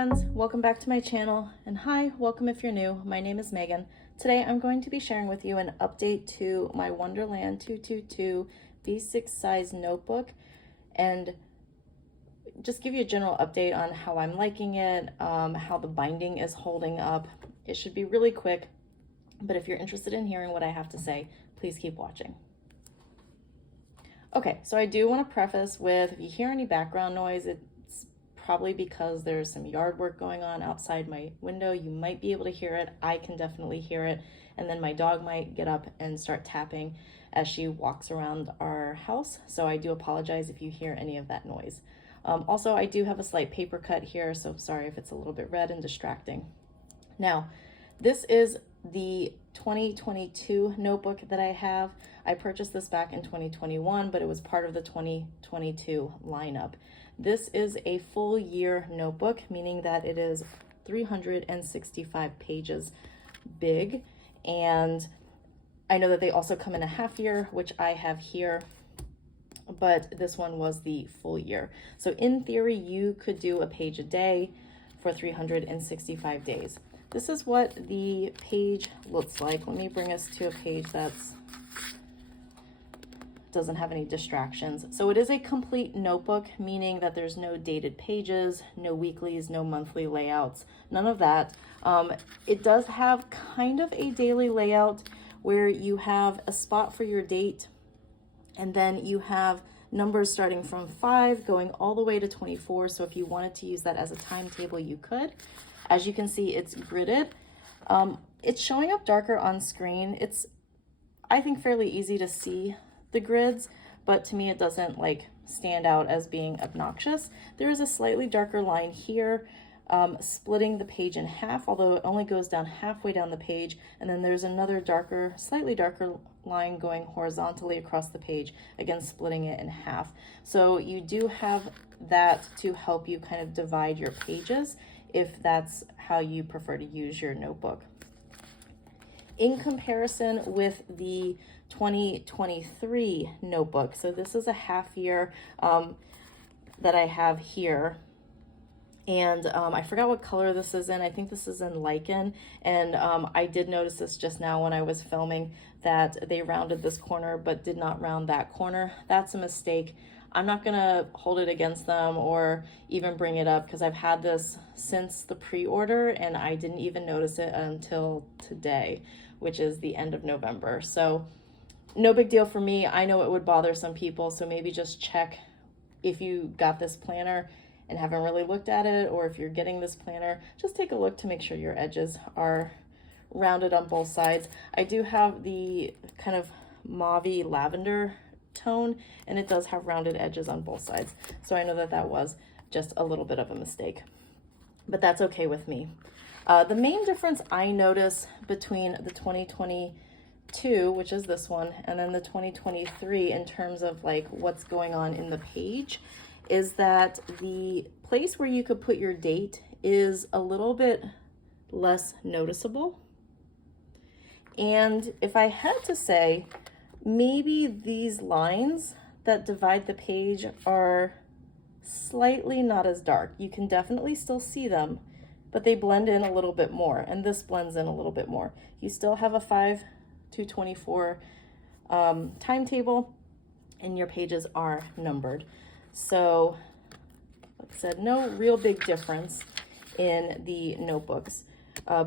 friends, welcome back to my channel, and hi, welcome if you're new. My name is Megan. Today I'm going to be sharing with you an update to my Wonderland222 B6 size notebook and just give you a general update on how I'm liking it, how the binding is holding up. It should be really quick, but if you're interested in hearing what I have to say, please keep watching. Okay, so I do want to preface with, if you hear any background noise, it's probably because there's some yard work going on outside my window. You might be able to hear it. I can definitely hear it. And then my dog might get up and start tapping as she walks around our house. So I do apologize if you hear any of that noise. Also, I do have a slight paper cut here, so sorry if it's a little bit red and distracting. Now, this is the 2022 notebook that I have. I purchased this back in 2021, but it was part of the 2022 lineup. This is a full year notebook, meaning that it is 365 pages big. And I know that they also come in a half year, which I have here, but this one was the full year. So in theory, you could do a page a day for 365 days. This is what the page looks like. Let me bring us to a page that's doesn't have any distractions. So it is a complete notebook, meaning that there's no dated pages, no weeklies, no monthly layouts, none of that. It does have kind of a daily layout where you have a spot for your date, and then you have numbers starting from 5 going all the way to 24. So if you wanted to use that as a timetable, you could. As you can see, it's gridded. It's showing up darker on screen. It's, I think, fairly easy to see the grids, but to me it doesn't like stand out as being obnoxious. There is a slightly darker line here, splitting the page in half, although it only goes down halfway down the page, and then there's another darker, slightly darker line going horizontally across the page, again splitting it in half. So you do have that to help you kind of divide your pages if that's how you prefer to use your notebook. In comparison with the 2023 notebook, so this is a half year that I have here, and I forgot what color this is in. I think this is in lichen, and I did notice this just now when I was filming, that they rounded this corner but did not round that corner. That's a mistake. I'm not gonna hold it against them or even bring it up because I've had this since the pre-order and I didn't even notice it until today, which is the end of November. So no big deal for me. I know it would bother some people, so maybe just check if you got this planner and haven't really looked at it, or if you're getting this planner, just take a look to make sure your edges are rounded on both sides. I do have the kind of mauvey lavender tone, and it does have rounded edges on both sides. So I know that that was just a little bit of a mistake, but that's okay with me. The main difference I notice between the 2022, which is this one, and then the 2023 in terms of like what's going on in the page, is that the place where you could put your date is a little bit less noticeable. And if I had to say, maybe these lines that divide the page are slightly not as dark. You can definitely still see them, but they blend in a little bit more, and this blends in a little bit more. You still have a 5 to 24 timetable, and your pages are numbered. So, like I said, no real big difference in the notebooks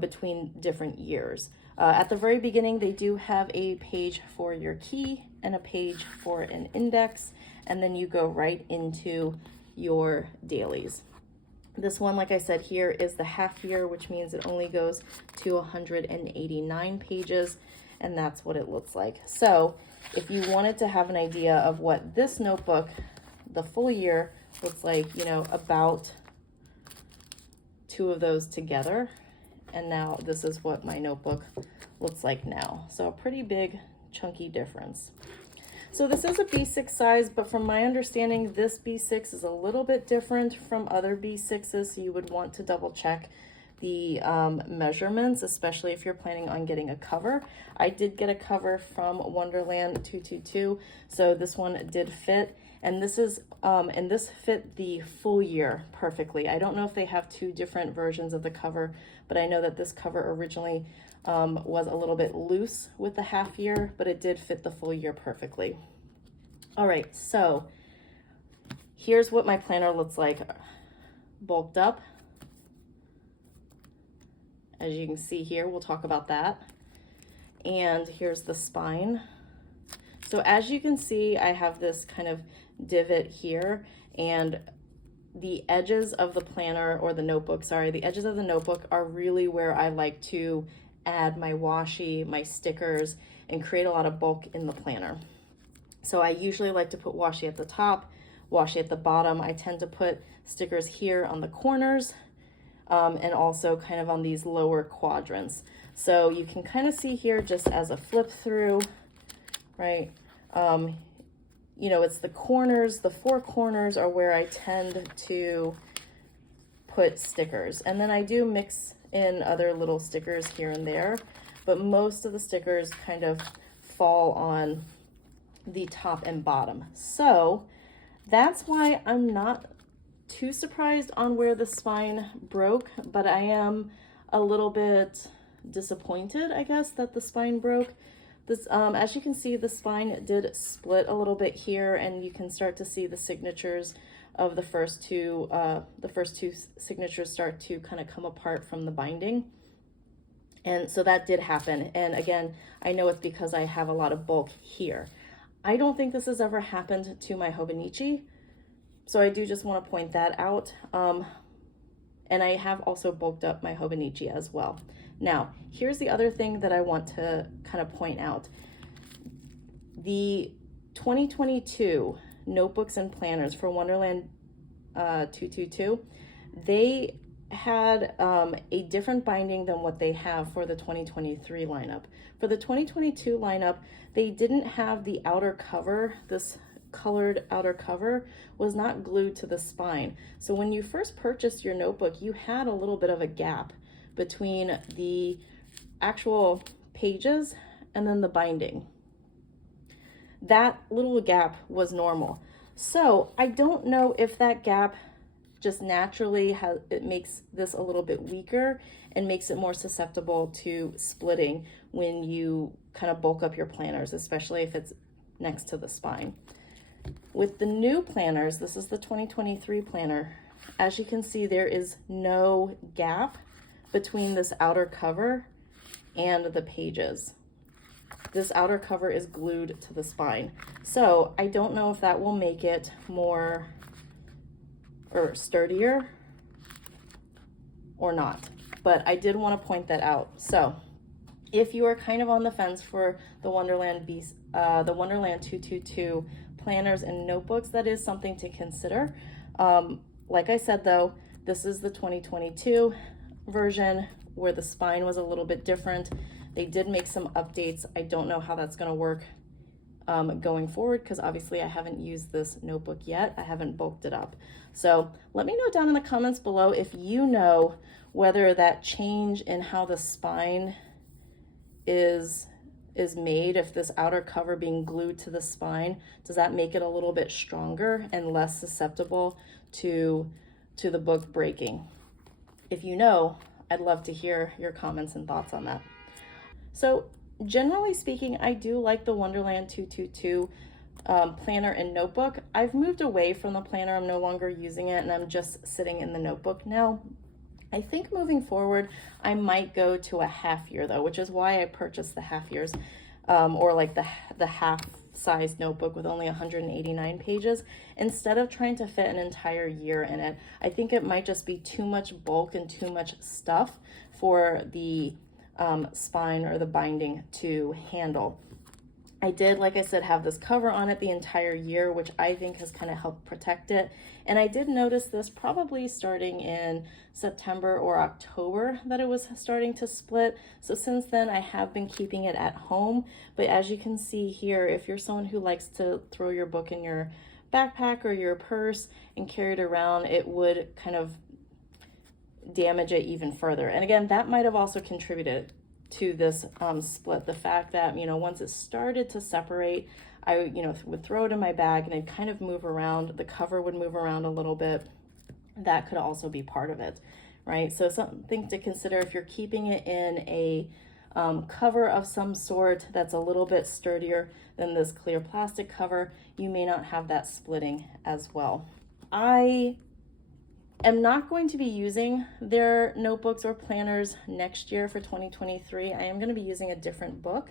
between different years. At the very beginning, they do have a page for your key and a page for an index, and then you go right into your dailies. This one, like I said, here is the half year, which means it only goes to 189 pages, and that's what it looks like. So if you wanted to have an idea of what this notebook, the full year, looks like, you know, about 2 of those together. And now this is what my notebook looks like now. So a pretty big chunky difference. So this is a B6 size, but from my understanding, this B6 is a little bit different from other B6s. So you would want to double check the measurements, especially if you're planning on getting a cover. I did get a cover from Wonderland222, so this one did fit. And this is and this fit the full year perfectly. I don't know if they have two different versions of the cover, but I know that this cover originally was a little bit loose with the half year, but it did fit the full year perfectly. All right, so here's what my planner looks like bulked up. As you can see here, we'll talk about that. And here's the spine. So as you can see, I have this kind of divot here, and the edges of the planner, or the notebook, sorry, the edges of the notebook are really where I like to add my washi, my stickers, and create a lot of bulk in the planner. So I usually like to put washi at the top, washi at the bottom. I tend to put stickers here on the corners, and also kind of on these lower quadrants. So you can kind of see here, just as a flip through, right? You know, it's the corners, the four corners are where I tend to put stickers. And then I do mix in other little stickers here and there, but most of the stickers kind of fall on the top and bottom. So that's why I'm not too surprised on where the spine broke, but I am a little bit disappointed, I guess, that the spine broke. This, as you can see, the spine did split a little bit here, and you can start to see the signatures of the first two signatures start to kind of come apart from the binding. And so that did happen. And again, I know it's because I have a lot of bulk here. I don't think this has ever happened to my Hobonichi, so I do just want to point that out. And I have also bulked up my Hobonichi as well. Now, here's the other thing that I want to kind of point out. The 2022 notebooks and planners for Wonderland222, they had a different binding than what they have for the 2023 lineup. For the 2022 lineup, they didn't have the outer cover. This colored outer cover was not glued to the spine. So when you first purchased your notebook, you had a little bit of a gap between the actual pages and then the binding. That little gap was normal. So I don't know if that gap just naturally it makes this a little bit weaker and makes it more susceptible to splitting when you kind of bulk up your planners, especially if it's next to the spine. With the new planners, this is the 2023 planner, as you can see, there is no gap between this outer cover and the pages. This outer cover is glued to the spine. So I don't know if that will make it more or sturdier or not, but I did want to point that out. So if you are kind of on the fence for the Wonderland222 planners and notebooks, that is something to consider. Like I said, though, this is the 2022 version where the spine was a little bit different. They did make some updates. I don't know how that's going to work going forward, because obviously I haven't used this notebook yet. I haven't bulked it up. So let me know down in the comments below if you know whether that change in how the spine is made, if this outer cover being glued to the spine, does that make it a little bit stronger and less susceptible to the book breaking? If you know, I'd love to hear your comments and thoughts on that. So generally speaking, I do like the Wonderland222 planner and notebook. I've moved away from the planner. I'm no longer using it, and I'm just sitting in the notebook now. I think moving forward, I might go to a half year though, which is why I purchased the half years, or like the half size notebook with only 189 pages, instead of trying to fit an entire year in it. I think it might just be too much bulk and too much stuff for the spine or the binding to handle. I did, like I said, have this cover on it the entire year, which I think has kind of helped protect it. And I did notice this probably starting in September or October that it was starting to split. So since then, I have been keeping it at home. But as you can see here, if you're someone who likes to throw your book in your backpack or your purse and carry it around, it would kind of damage it even further. And again, that might have also contributed to this split. The fact that, you know, once it started to separate, I, you know, would throw it in my bag and it'd kind of move around. The cover would move around a little bit. That could also be part of it, right? So something to consider if you're keeping it in a cover of some sort that's a little bit sturdier than this clear plastic cover, you may not have that splitting as well. I am not going to be using their notebooks or planners next year for 2023. I am going to be using a different book,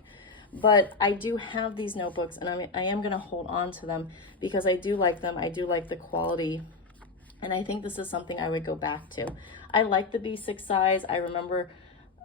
but I do have these notebooks and I am going to hold on to them because I do like them. I do like the quality, and I think this is something I would go back to. I like the B6 size. I remember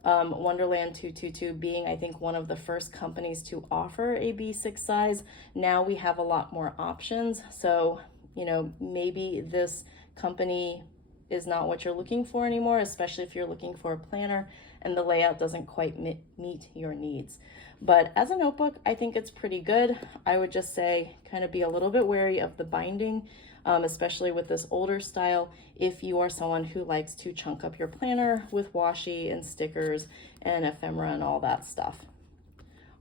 Wonderland222 being, I think, one of the first companies to offer a B6 size. Now we have a lot more options. So, you know, maybe this company is not what you're looking for anymore, especially if you're looking for a planner and the layout doesn't quite meet your needs. But as a notebook, I think it's pretty good. I would just say kind of be a little bit wary of the binding, especially with this older style, if you are someone who likes to chunk up your planner with washi and stickers and ephemera and all that stuff.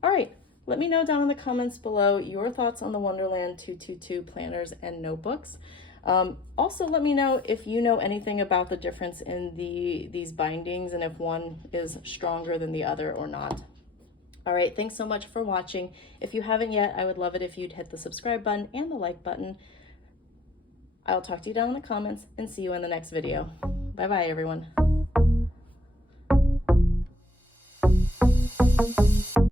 All right, let me know down in the comments below your thoughts on the Wonderland222 planners and notebooks. Also, let me know if you know anything about the difference in these bindings and if one is stronger than the other or not. All right, thanks so much for watching. If you haven't yet, I would love it if you'd hit the subscribe button and the like button. I'll talk to you down in the comments and see you in the next video. Bye-bye, everyone.